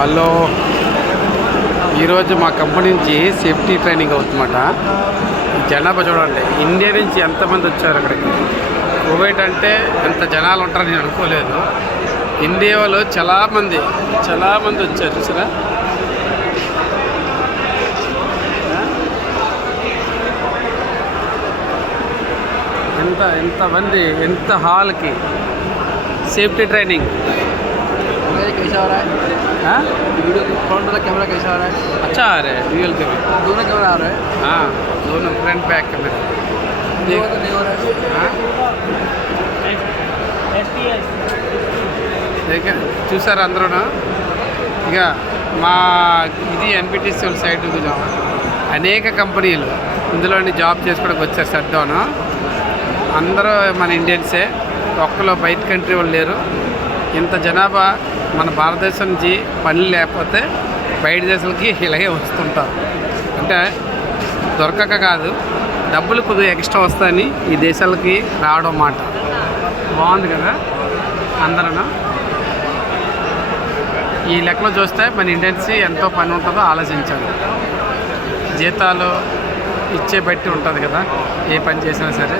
Hello, ఈరోజు మా company నుంచి సేఫ్టీ ట్రైనింగ్ అవుతుందన్నమాట. జనాభా చూడండి, ఇండియా నుంచి ఎంతమంది వచ్చారు అక్కడికి. కువైట్ అంటే ఎంత జనాలు ఉంటారని నేను అనుకోలేదు. ఇండియాలో చాలామంది వచ్చారు చూసారా. ఎంతమంది, ఎంత హాల్కి సేఫ్టీ ట్రైनिंग। कैसा हो रहा है? हाँ, वीडियो फ्रंट वाला कैमरा कैसा आ रहा है? अच्छा आ रहा है, रियल कैमरा दोनों कैमरा आ रहा है? हाँ, दोनों फ्रंट बैक कैमरा नहीं हो रहा है? हाँ, చూసారు అందరూ. ఇక మా ఇది ఎన్పిటిసి సైట్ అనేక కంపెనీలు ఇందులోని జాబ్ చేసుకోవడానికి వచ్చారు. సర్దోను అందరూ మన ఇండియన్సే, ఒక్కలో బయట కంట్రీ వాళ్ళు లేరు. ఇంత జనాభా మన భారతదేశం నుంచి పని లేకపోతే బయట దేశాలకి ఇలాగే వస్తుంటారు. అంటే దొరకక కాదు, డబ్బులు కొద్దిగా ఎక్స్ట్రా వస్తాయని ఈ దేశాలకి రావడం మాట. బాగుంది కదా. అందరూ ఈ లెక్కలో చూస్తే మన ఇండియన్స్ ఎంతో పని ఉంటుందో ఆలోచించాలి. జీతాలు ఇచ్చే బట్టి ఉంటుంది కదా, ఏ పని చేసినా సరే.